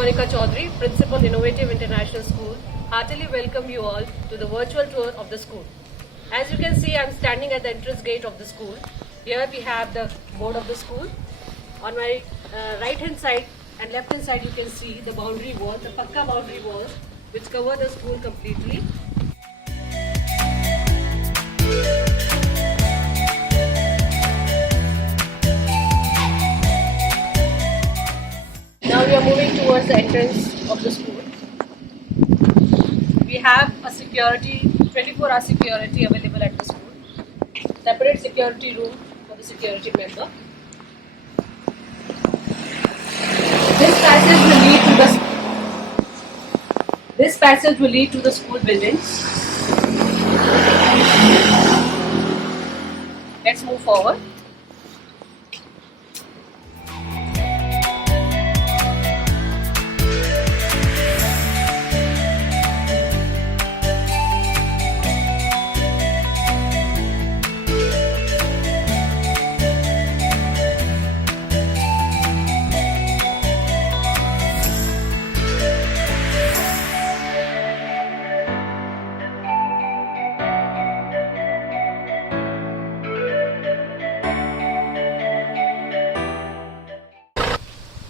Monica Chaudhary, Principal Innovative International School. Heartily welcome you all to the virtual tour of the school. As you can see, I am standing at the entrance gate of the school. Here we have the board of the school. On my right hand side and left hand side you can see the boundary wall, the Pakka boundary walls which cover the school completely. Now we are moving towards the entrance of the school. We have a 24-hour security available at the school. Separate security room for the security member. This passage will lead to the school building. Let's move forward.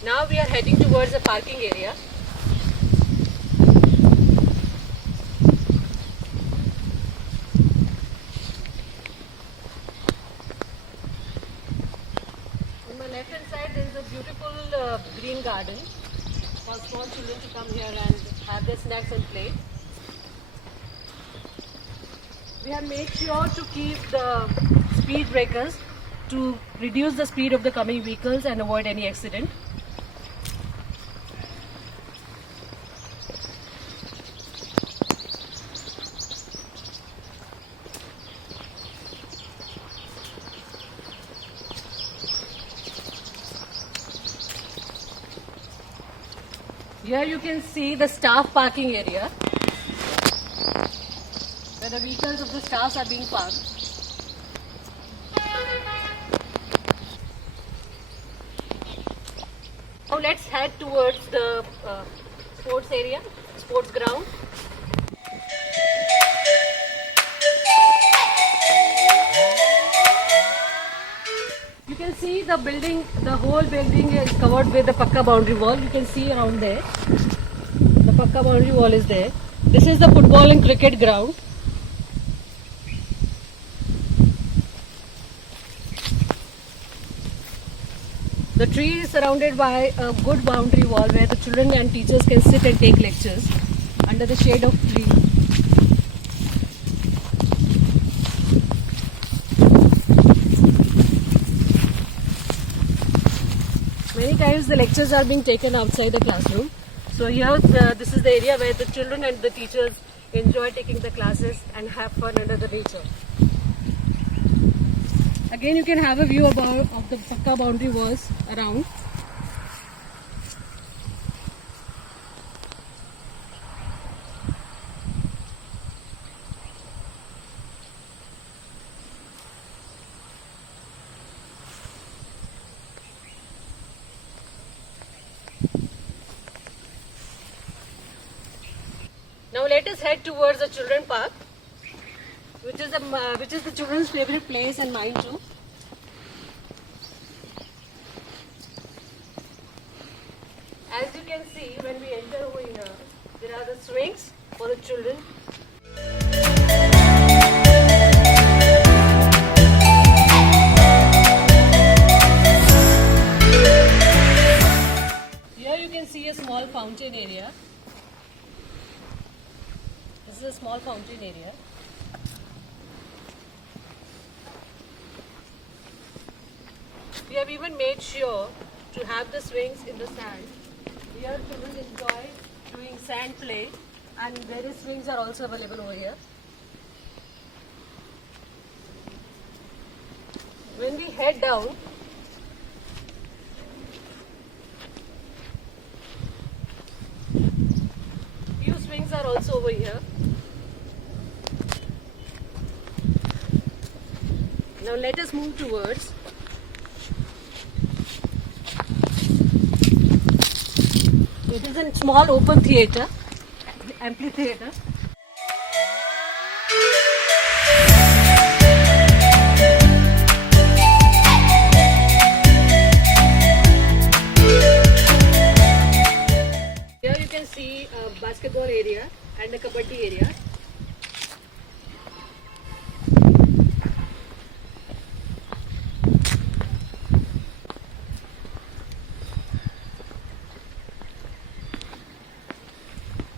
Now we are heading towards the parking area. On my left hand side there is a beautiful green garden for small children to come here and have their snacks and play. We have made sure to keep the speed breakers to reduce the speed of the coming vehicles and avoid any accident. Here you can see the staff parking area where the vehicles of the staffs are being parked. Now let's head towards the sports area, sports ground. You can see the building, the whole building is covered with the Pakka boundary wall. You can see around there. The Pakka boundary wall is there. This is the football and cricket ground. The tree is surrounded by a good boundary wall where the children and teachers can sit and take lectures under the shade of tree. Many times the lectures are being taken outside the classroom. So here this is the area where the children and the teachers enjoy taking the classes and have fun under the nature. Again you can have a view of the Pakka boundary walls around. Now let us head towards the children park, which is the children's favorite place and mine too. As you can see, when we enter over here, there are the swings for the children. Here you can see a small fountain area. This is a small fountain area. We have even made sure to have the swings in the sand. Here children enjoy doing sand play and various swings are also available over here. When we head down, few swings are also over here. Now let us move towards let us is a small open theatre, amphitheatre. Here you can see a basketball area and a kabaddi area.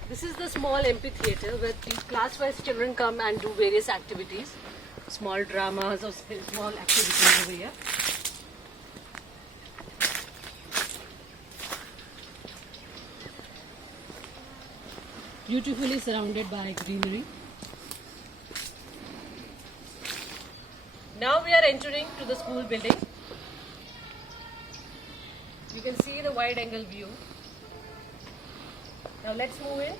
This is the small amphitheatre where class-wise children come and do various activities, small dramas or small activities over here. Beautifully surrounded by greenery. Now we are entering to the school building. You can see the wide angle view. Now let's move in.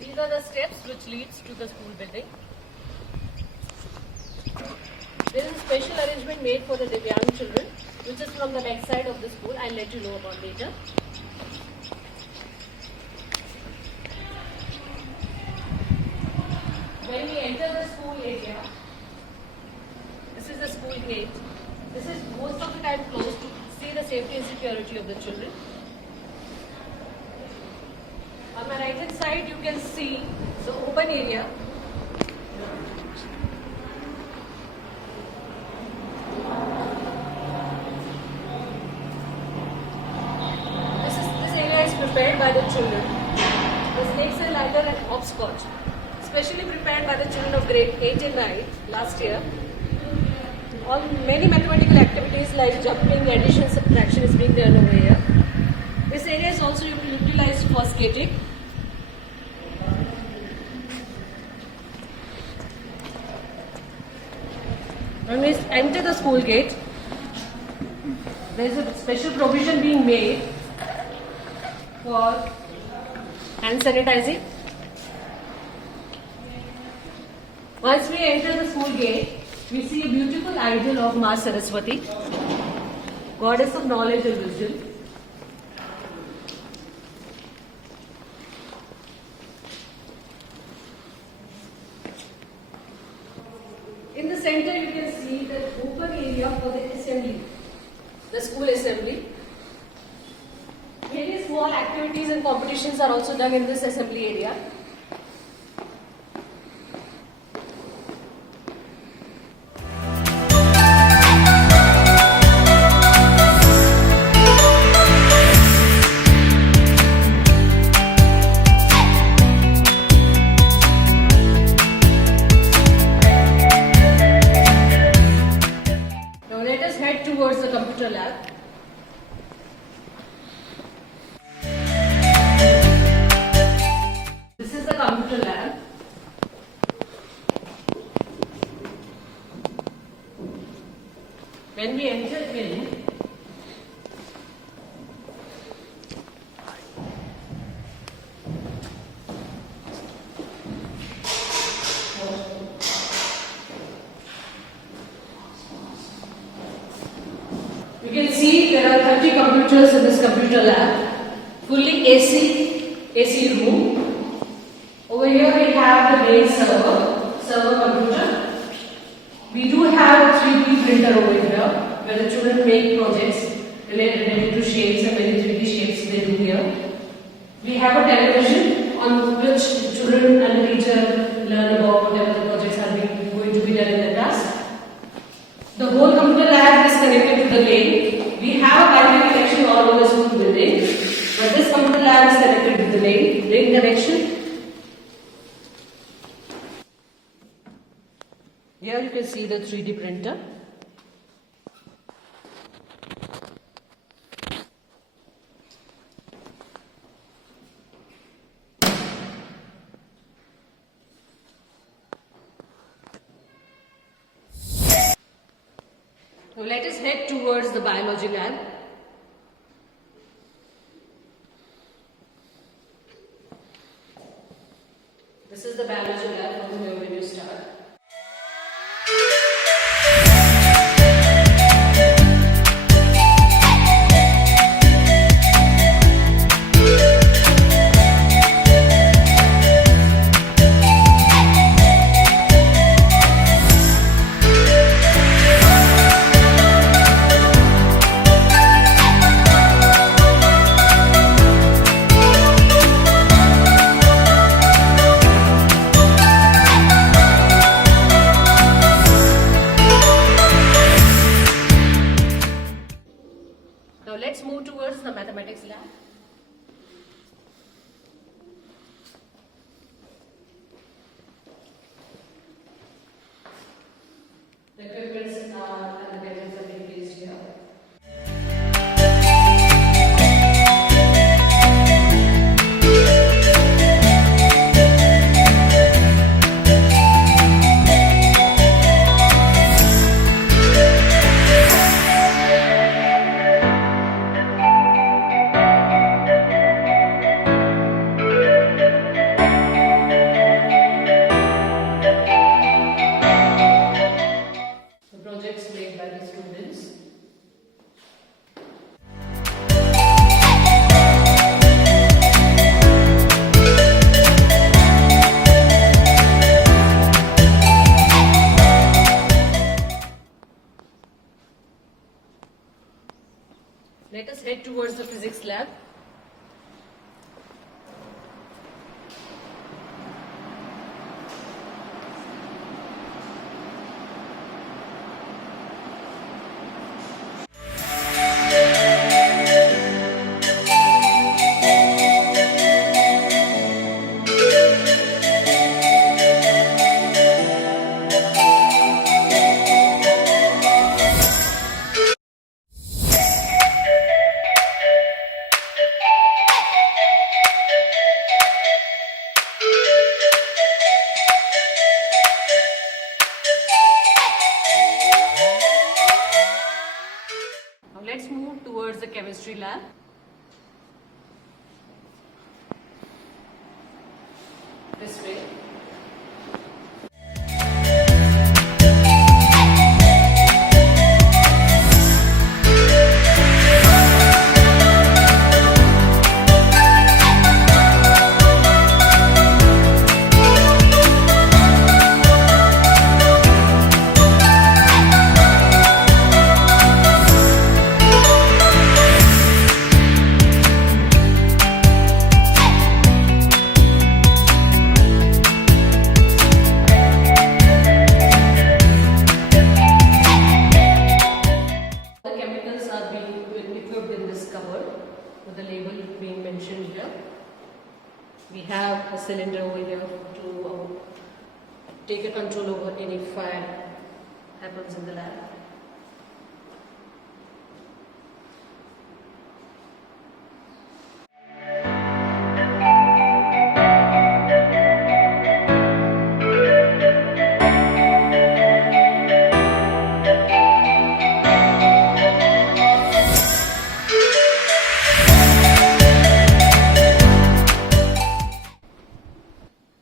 These are the steps which leads to the school building. There is a special arrangement made for the Divyang children, which is from the left side of the school. I'll let you know about later. When we enter the school area, this is the school gate. This is most of the time closed to see the safety and security of the children. On my right hand side, you can see the open area. This area is prepared by the children. The snakes and ladder and hopscotch, specially prepared by the children of grade 8 and 9 last year. Many mathematical activities like jumping, addition, subtraction is being done over here. This area is also utilized for skating. When we enter the school gate, there is a special provision being made for hand sanitizing. Once we enter the school gate, we see a beautiful idol of Ma Saraswati, goddess of knowledge and wisdom. In the center, you can see the open area for the assembly, the school assembly. Many small activities and competitions are also done in this assembly area. Towards the computer lab. This is the computer lab. When we enter in, you can see there are 30 computers in this computer lab, fully AC room. Over here we have the main server computer. We do have a 3D printer over here where the children make projects related to shapes and many 3D shapes they do here. We have a television on which the children and the teacher learn about whatever the projects are going to be done in the class. The whole computer lab is connected to the lane. We have a Wi-Fi connection all over the school building, but this computer lab is connected to the lane connection. Here you can see the 3D printer. Now let us head towards the biology lab. This is the biology lab from here when you start. let's move towards the mathematics lab. The equipments and the gadgets are being placed here. Projects made by the students. Let us head towards the physics lab. Let's move towards the chemistry lab. This way. With the label being mentioned here. We have a cylinder over here to take a control over any fire happens in the lab.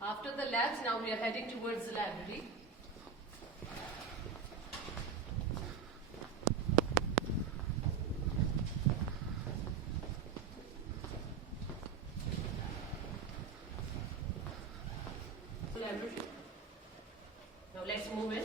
After the labs, now we are heading towards the library. Now let's move in.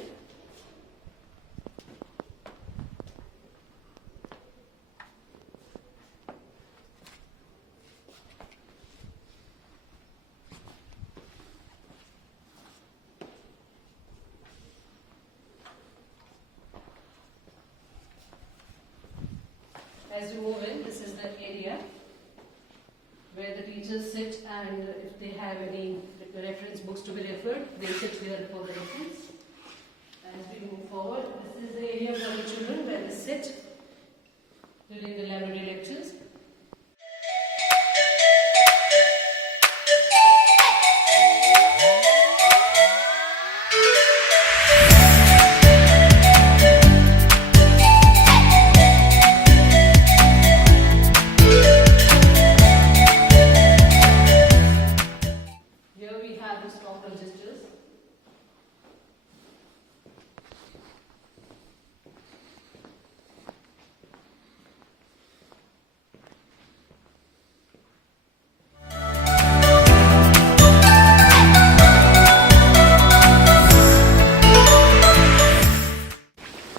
As you move in, this is the area where the teachers sit, and if they have any reference books to be referred, they sit here for the reference. As we move forward, this is the area for the children where they sit during the library lectures.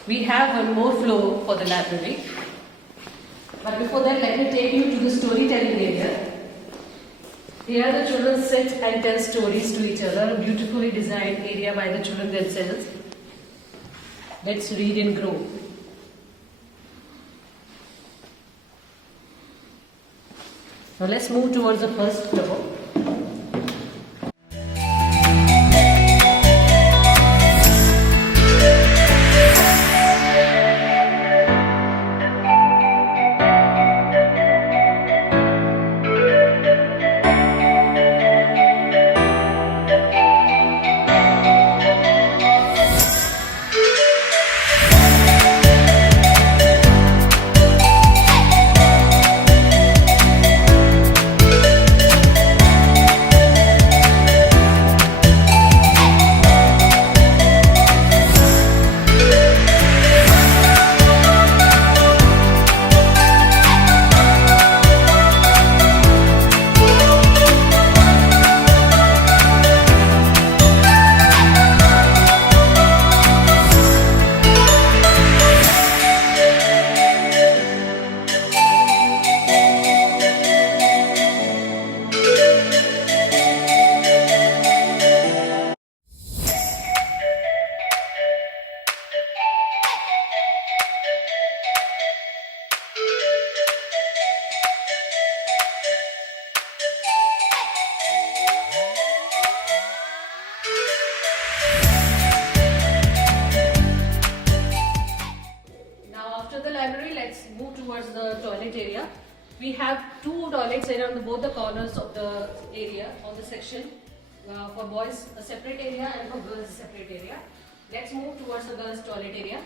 We have one more floor for the library. But before that, let me take you to the storytelling area. Here the children sit and tell stories to each other, a beautifully designed area by the children themselves. Let's read and grow. Now let's move towards the first floor. After the library, let's move towards the toilet area. We have two toilets around both the corners of the area, of the section. For boys, a separate area, and for girls, a separate area. Let's move towards the girls' toilet area.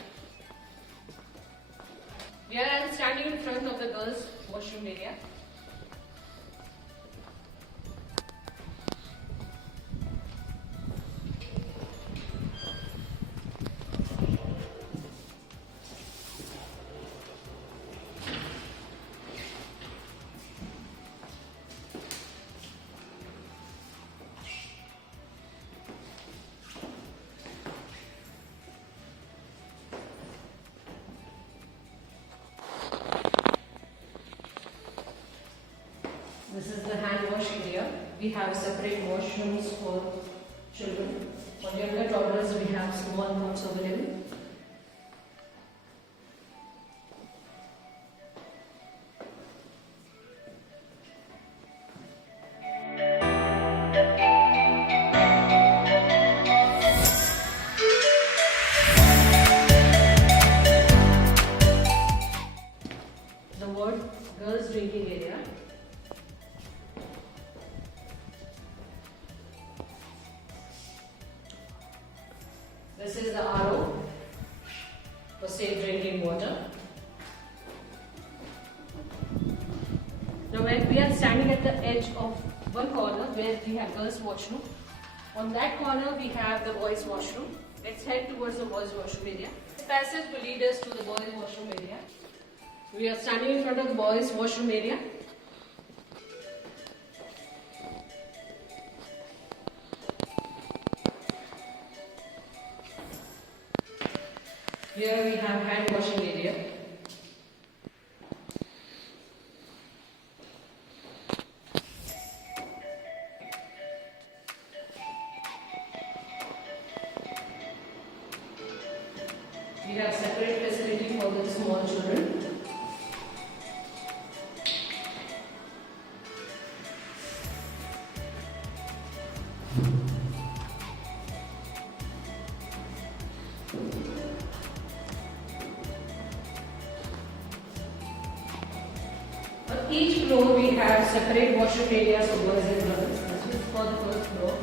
Here I am standing in front of the girls' washroom area. This is the hand wash area. We have separate washrooms for children. For younger toddlers, we have small pots available. The word girls drinking area. This is the RO for safe drinking water. Now we are standing at the edge of one corner where we have girls' washroom. On that corner we have the boys' washroom. Let's head towards the boys' washroom area. This passage will lead us to the boys' washroom area. We are standing in front of the boys' washroom area. Here we have hand washing area. We have separate facility for the small children. On each floor we have separate washroom areas for boys and girls. This is for the first floor.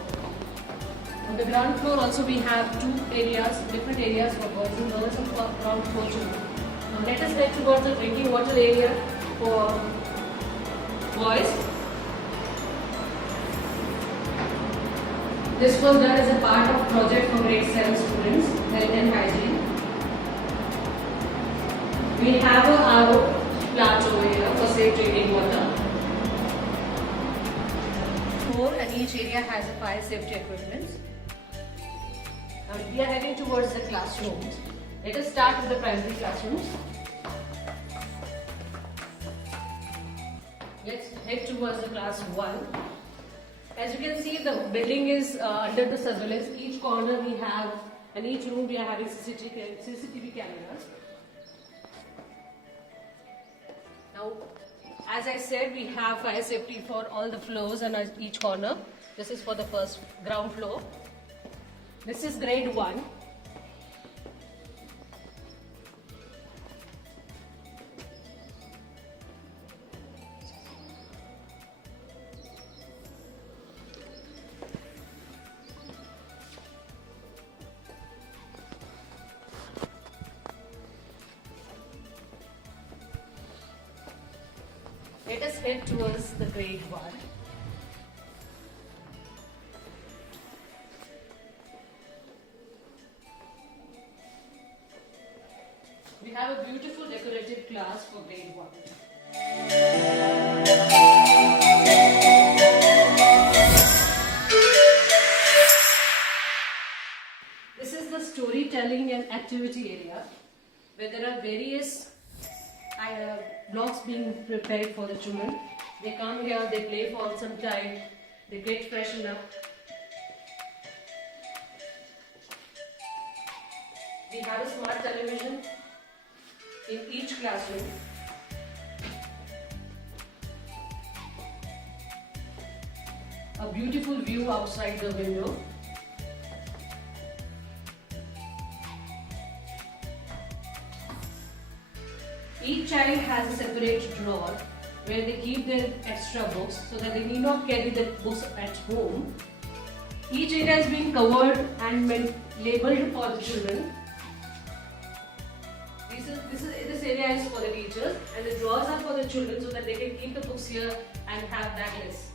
On the ground floor also we have two areas, different areas for boys and girls and for ground floor children. Now let us head towards the drinking water area for boys. This was done as a part of project for grade 7 students, health and hygiene. We have a RO plant over here for safe drinking water. And each area has a fire safety equipment. And we are heading towards the classrooms. Let us start with the primary classrooms. Let's head towards the class 1. As you can see, the building is under the surveillance. Each corner we have, and each room we are having CCTV cameras. Now, As I said, we have fire safety for all the floors and each corner. This is for the first ground floor. This is grade 1. Let us head towards the grade 1. We have a beautiful decorative class for grade 1. This is the storytelling and activity area where there are various blocks being prepared for the children. They come here, they play for some time, they get freshened up. We have a smart television in each classroom. A beautiful view outside the window. Each child has a separate drawer where they keep their extra books so that they need not carry the books at home. Each area is being covered and labeled for the children. This area is for the teachers and the drawers are for the children so that they can keep the books here and have that list.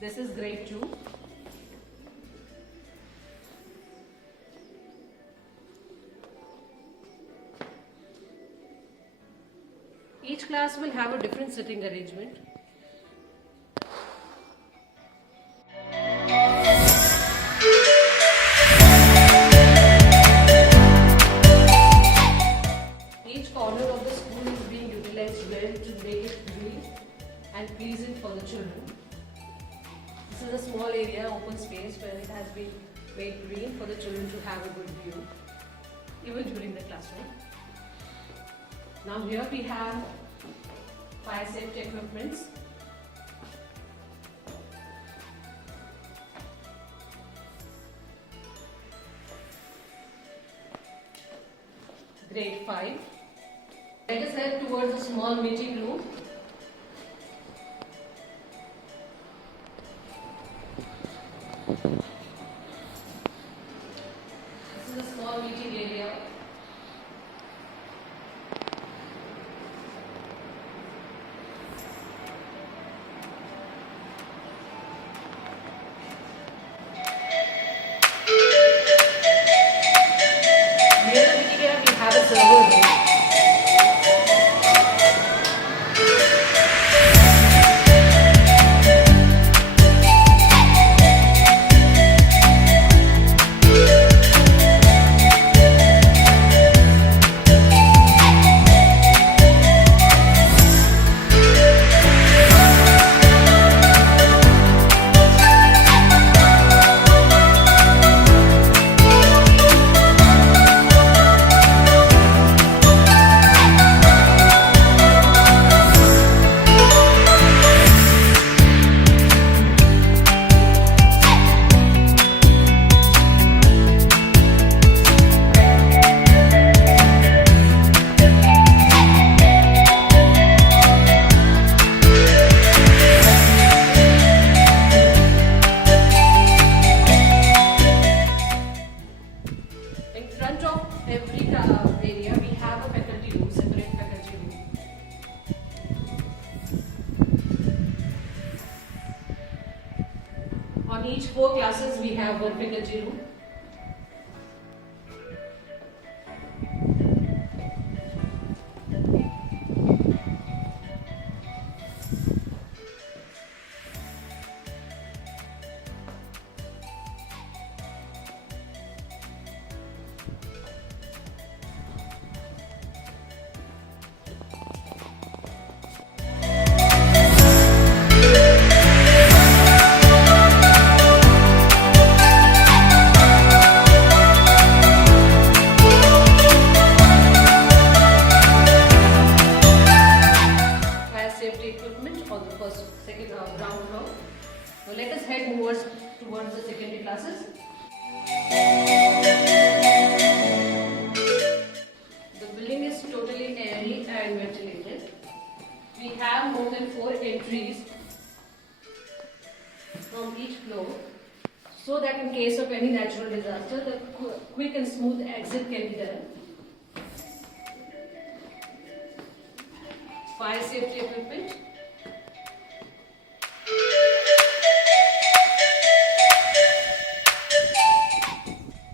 This is grade 2. Each class will have a different sitting arrangement. Each corner of the school is being utilized well to make it green and pleasing for the children. This is a small area, open space where it has been made green for the children to have a good view, even during the classroom. Now here we have fire safety equipments. Grade 5. Let us head towards a small meeting room. This is a small meeting area. Near the meeting area we have a server room. In front of every area, we have a faculty room, separate faculty room. On each 4 classes, we have one faculty room. first towards the secondary classes. The building is totally airy and ventilated. We have more than 4 entries from each floor, so that in case of any natural disaster, the quick and smooth exit can be done. Fire safety equipment.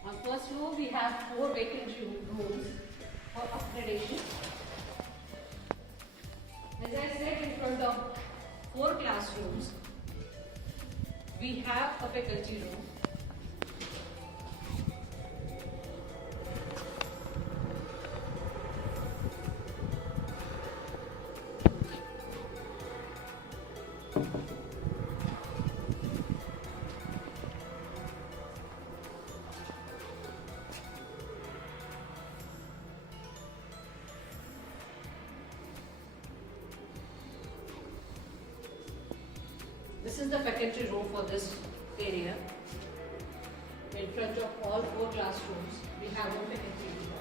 On first floor, we have 4 vacant rooms for upgradation. As I said, in front of 4 classrooms, we have a faculty room. This is the faculty room for this area. In front of all 4 classrooms, we have one faculty room.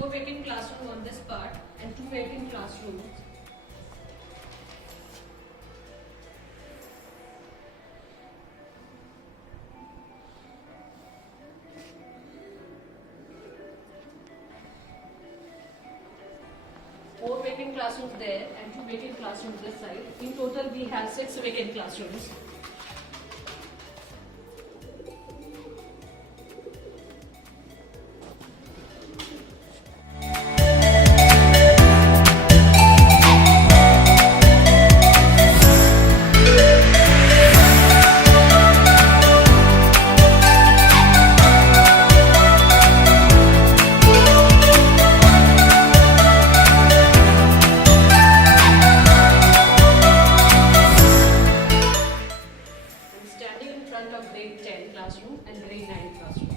Four vacant classrooms on this part and 2 vacant classrooms. Four vacant classrooms there and 2 vacant classrooms this side. In total, we have 6 vacant classrooms. Of grade 10 classroom and grade 9 classroom.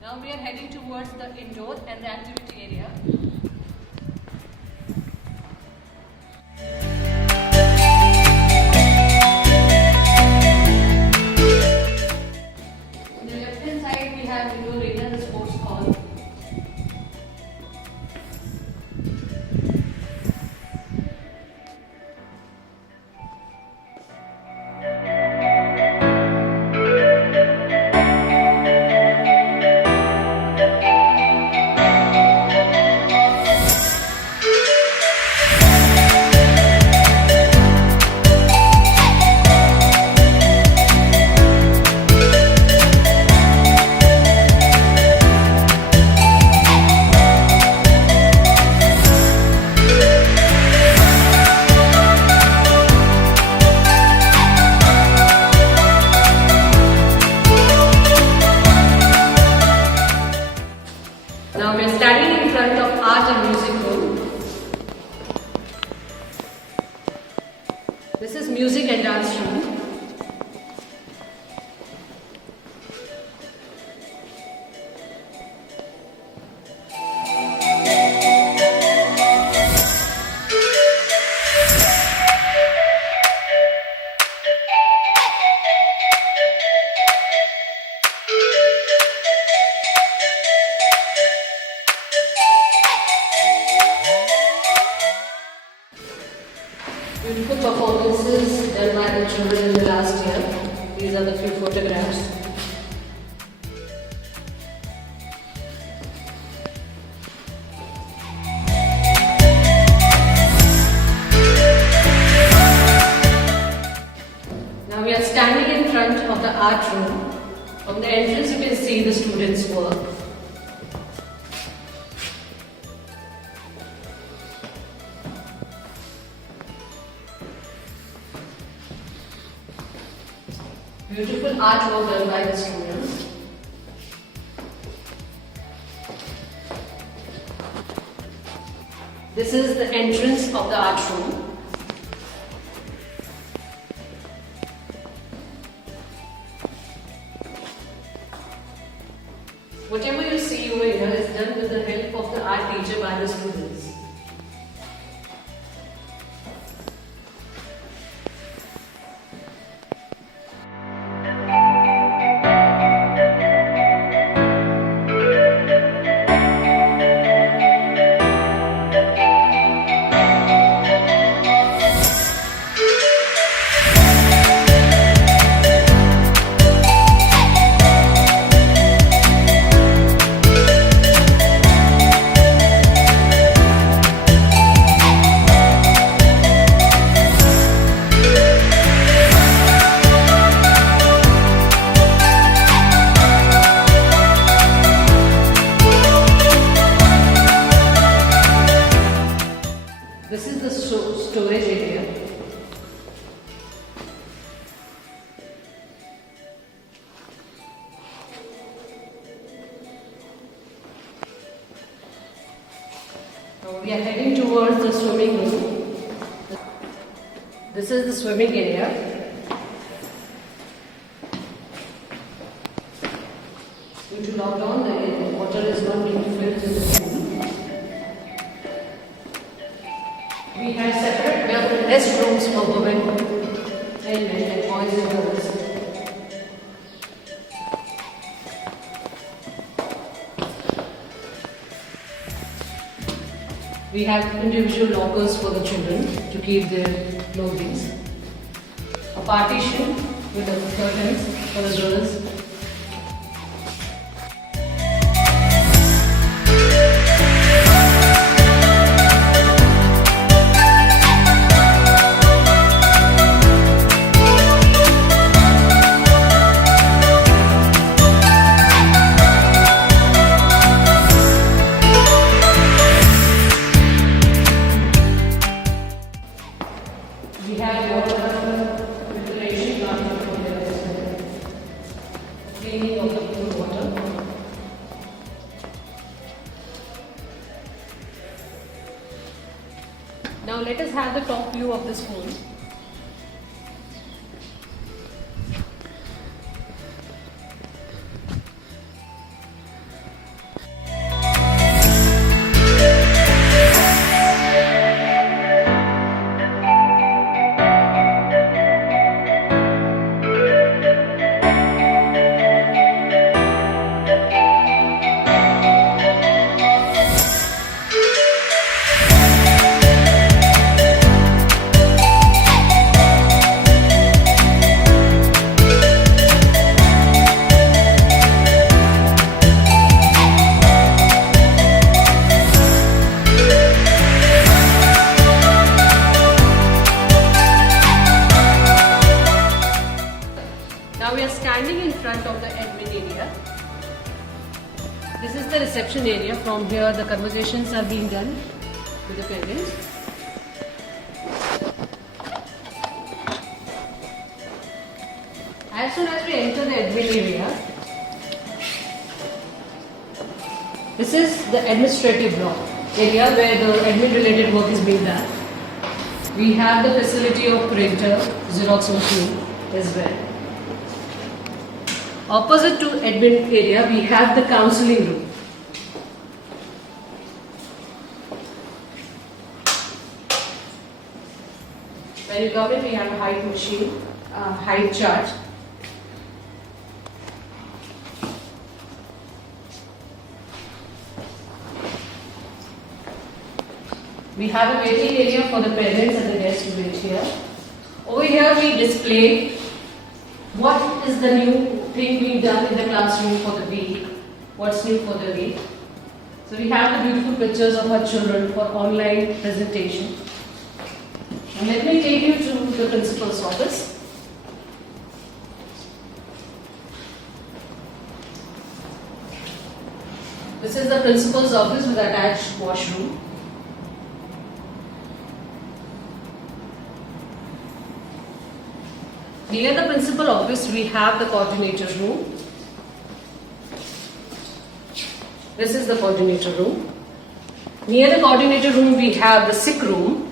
Now we are heading towards the indoor and the activity area. On the left hand side we have indoor area, the sports hall. Now we are standing in front of art and music room. This is music and dance room. Beautiful performances done by the children in the last year. These are the few photographs. Now we are standing in front of the art room. From the entrance you can see the students' work. Beautiful artwork done by the students. This is the entrance of the art room. Whatever you see over here is done with the help of the art teacher by the students. This is the storage area. Now we are heading towards the swimming room. This is the swimming area. Due to lockdown, the water is not being filled in the pool. We have separate restrooms for women and men and boys and girls. We have individual lockers for the children to keep their clothing. A partition with the curtains for the girls. We have water filtration plant for the cleaning of the pool water. Now let us have the top view of the school. Now we are standing in front of the admin area. This is the reception area. From here the conversations are being done with the parents. As soon as we enter the admin area, this is the administrative block area where the admin related work is being done. We have the facility of printer, Xerox machine as well. Opposite to admin area, we have the counseling room. When you come in, we have a height machine, height chart. We have a waiting area for the parents and the guests to wait here. here. Over here we display what is the new thing being done in the classroom for the week, what's new for the week. So we have the beautiful pictures of our children for online presentation. And let me take you to the principal's office. This is the principal's office with attached washroom. Near the principal office, we have the coordinator room. This is the coordinator room. Near the coordinator room, we have the sick room.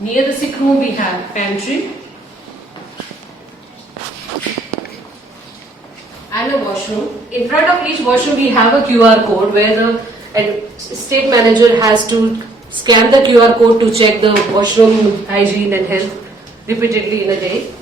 Near the sick room, we have pantry and a washroom. In front of each washroom, we have a QR code where the state manager has to scan the QR code to check the washroom hygiene and health repeatedly in a day.